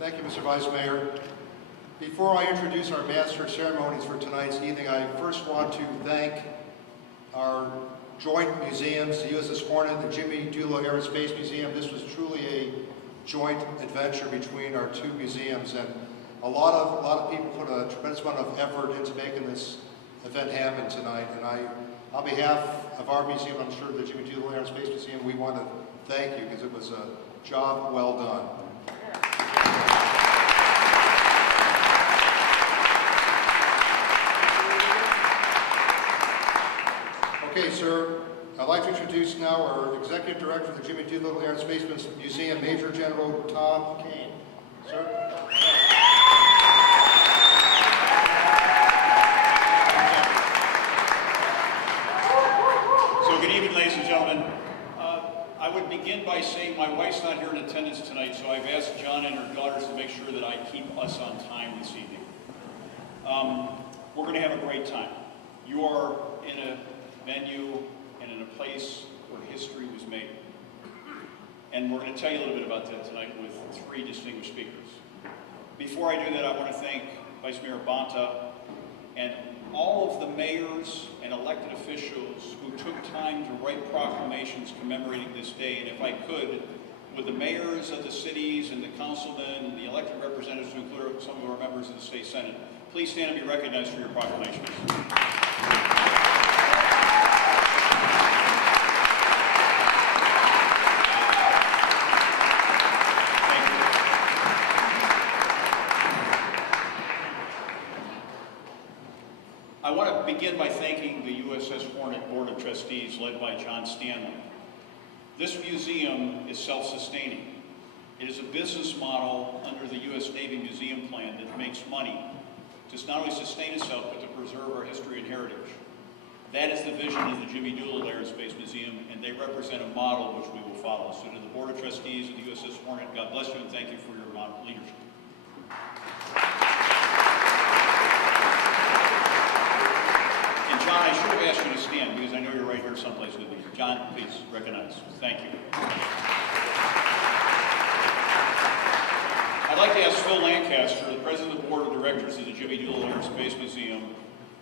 Thank you, Mr. Vice Mayor. Before I introduce our master of ceremonies for tonight's evening, I first want to thank our joint museums, the USS Hornet and the Jimmy Doolittle Air and Space Museum. This was truly a joint adventure between our two museums, and a lot of people put a tremendous amount of effort into making this event happen tonight. And on behalf of our museum, I'm sure the Jimmy Doolittle Air and Space Museum, we want to thank you because it was a job well done. Okay, sir, I'd like to introduce now our Executive Director of the Jimmy Doolittle Air and Space Museum, Major General Tom Kane. Sir? So good evening, ladies and gentlemen. I would begin by saying my wife's not here in attendance tonight, so I've asked John and her daughters to make sure that I keep us on time this evening. We're going to have a great time. You are in a venue and in a place where history was made. And we're going to tell you a little bit about that tonight with three distinguished speakers. Before I do that, I want to thank Vice Mayor Bonta and all of the mayors and elected officials who took time to write proclamations commemorating this day. And if I could, with the mayors of the cities and the councilmen and the elected representatives, who include some of our members of the state senate, please stand and be recognized for your proclamations. I want to begin by thanking the USS Hornet Board of Trustees led by John Stanley. This museum is self-sustaining. It is a business model under the U.S. Navy Museum Plan that makes money to not only sustain itself, but to preserve our history and heritage. That is the vision of the Jimmy Doolittle Air and Space Museum, and they represent a model which we will follow. So to the Board of Trustees of the USS Hornet, God bless you and thank you for your leadership. John, I should have asked you to stand because I know you're right here someplace with me. John, please recognize. Thank you. I'd like to ask Phil Lancaster, the President of the Board of Directors of the Jimmy Doolittle Air and Space Museum,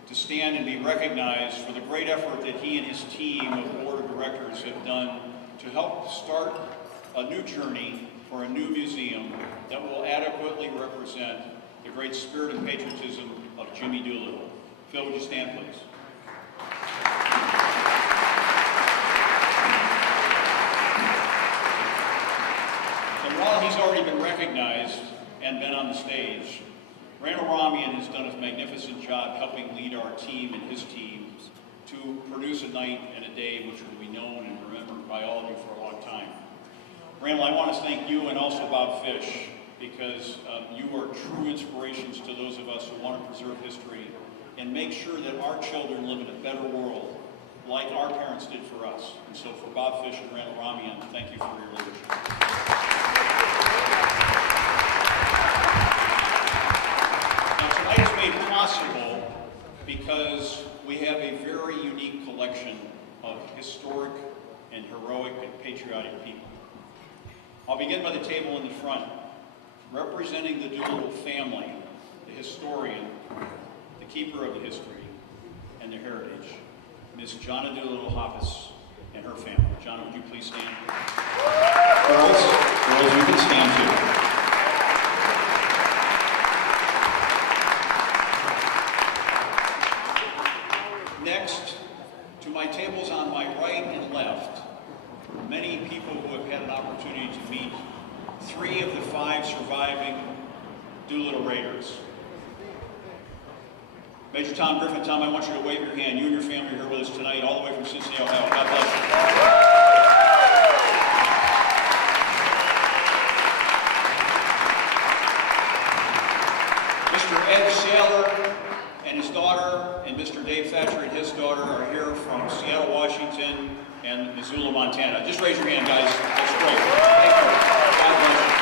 to stand and be recognized for the great effort that he and his team of Board of Directors have done to help start a new journey for a new museum that will adequately represent the great spirit and patriotism of Jimmy Doolittle. Phil, would you stand, please? And while he's already been recognized and been on the stage, Randall Ramian has done a magnificent job helping lead our team and his teams to produce a night and a day which will be known and remembered by all of you for a long time. Randall, I want to thank you and also Bob Fish because you are true inspirations to those of us who want to preserve history and make sure that our children live in a better world like our parents did for us. And so for Bob Fish and Randall Ramian, thank you for your leadership. Now tonight is made possible because we have a very unique collection of historic and heroic and patriotic people. I'll begin by the table in the front, representing the Doolittle family, the historian, keeper of the history and the heritage, Miss Jonna Doolittle Hoppus and her family. Jonna, would you please stand? Girls, you can stand too. Next, to my tables on my right and left, many people who have had an opportunity to meet 3 of the 5 surviving Doolittle Raiders. Major Tom Griffin. Tom, I want you to wave your hand. You and your family are here with us tonight, all the way from Cincinnati, Ohio. God bless you. Mr. Ed Saylor and his daughter, and Mr. Dave Thatcher and his daughter are here from Seattle, Washington, and Missoula, Montana. Just raise your hand, guys. That's great. Thank you. God bless you.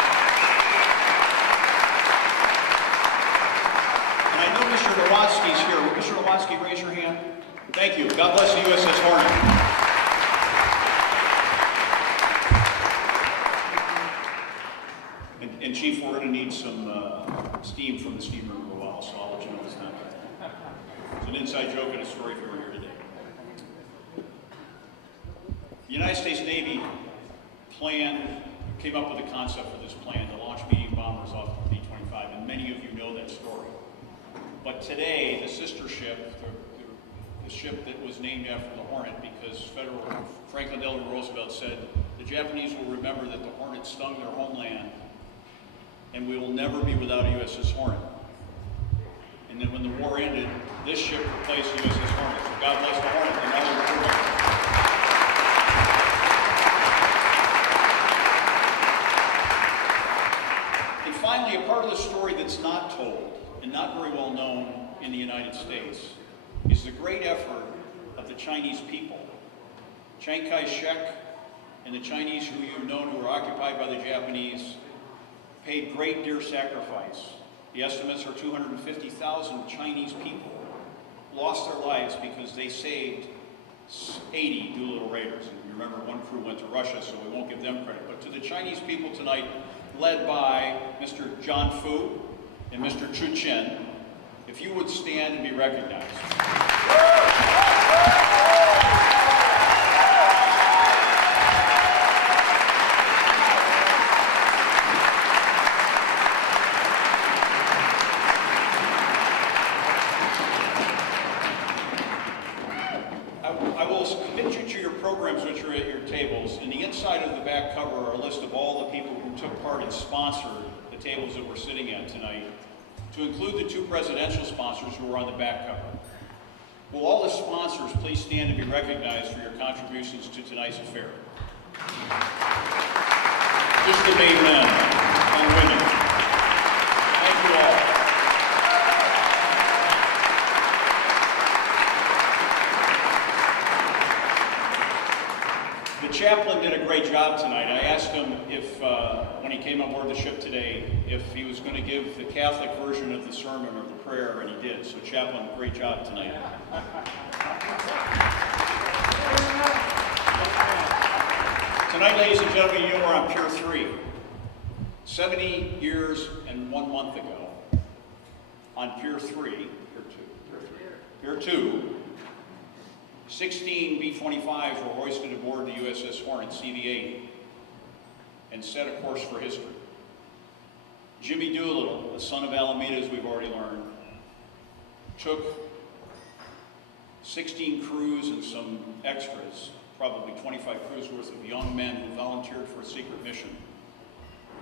Mr. Nowatzki's here. Will Mr. Nowatzki raise your hand? Thank you. God bless the USS Hornet. And Chief, we're going to need some steam from the steam room for a while, so I'll let you know it's not. It's an inside joke and a story if you were here today. The United States Navy came up with a concept for this plan to launch medium bombers off the B-25, and many of you know that story. But today, the sister ship, the ship that was named after the Hornet, because Franklin Delano Roosevelt said, the Japanese will remember that the Hornet stung their homeland, and we will never be without a USS Hornet. And then when the war ended, this ship replaced the USS Hornet. So God bless the Hornet and other crew members. And finally, a part of the story that's not told and not very well known in the United States is the great effort of the Chinese people. Chiang Kai-shek and the Chinese who you've known who were occupied by the Japanese paid great dear sacrifice. The estimates are 250,000 Chinese people lost their lives because they saved 80 Doolittle Raiders. And remember, one crew went to Russia, so we won't give them credit. But to the Chinese people tonight, led by Mr. John Fu and Mr. Chu Chen, if you would stand and be recognized. I will commit you to your programs which are at your tables. In the inside of the back cover are a list of all the people who took part and sponsored the tables that we're sitting at tonight, to include the two presidential sponsors who are on the back cover. Will all the sponsors please stand and be recognized for your contributions to tonight's affair? Just the main men and women. Thank you all. The chaplain did a great job tonight. I asked him if, when he came aboard the ship today, if he was going to give the Catholic version of the sermon or the prayer, and he did. So, chaplain, great job tonight. Tonight, ladies and gentlemen, you are on Pier 3. 70 years and 1 month ago, on Pier 3, Pier 2, 16 B-25s were hoisted aboard the USS Hornet CV-8 and set a course for history. Jimmy Doolittle, the son of Alameda, as we've already learned, took 16 crews and some extras, probably 25 crews worth of young men who volunteered for a secret mission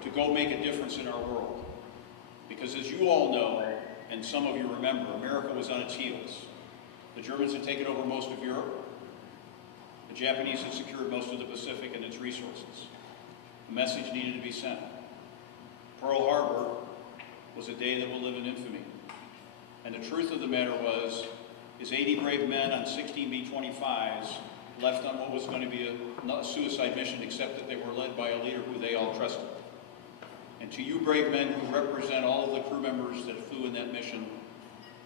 to go make a difference in our world. Because as you all know, and some of you remember, America was on its heels. The Germans had taken over most of Europe. The Japanese had secured most of the Pacific and its resources. The message needed to be sent. Pearl Harbor was a day that will live in infamy. And the truth of the matter is 80 brave men on 16 B-25s left on what was going to be a suicide mission, except that they were led by a leader who they all trusted. And to you brave men who represent all of the crew members that flew in that mission,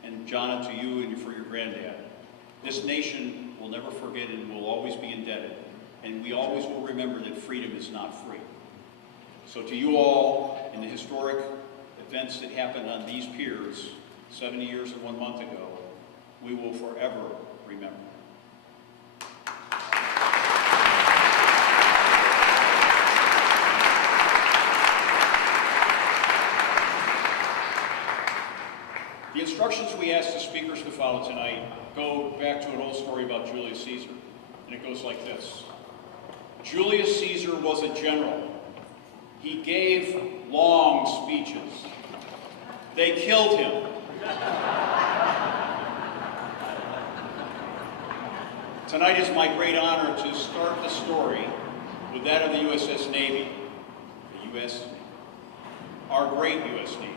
and John, and to you and for your granddad, this nation will never forget and will always be indebted. And we always will remember that freedom is not free. So to you all, in the historic events that happened on these piers 70 years and 1 month ago, we will forever remember. The instructions we ask the speakers to follow tonight go back to an old story about Julius Caesar, and it goes like this. Julius Caesar was a general. He gave long speeches. They killed him. Tonight is my great honor to start the story with that of the USS Navy, the U.S. Navy, our great U.S. Navy,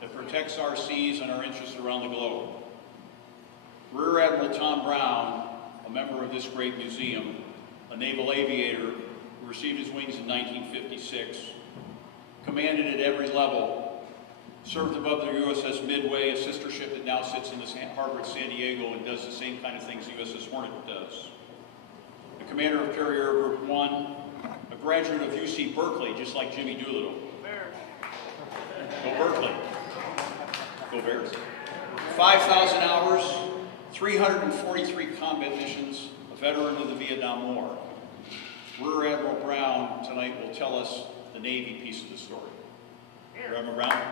that protects our seas and our interests around the globe. Rear Admiral Tom Brown, a member of this great museum, a naval aviator who received his wings in 1956, commanded at every level, served above the USS Midway, a sister ship that now sits in the harbor at San Diego and does the same kind of things the USS Hornet does. The commander of Carrier Group 1, a graduate of UC Berkeley, just like Jimmy Doolittle. Affairs. 5,000 hours, 343 combat missions, a veteran of the Vietnam War. Rear Admiral Brown tonight will tell us the Navy piece of the story. Rear Admiral Brown.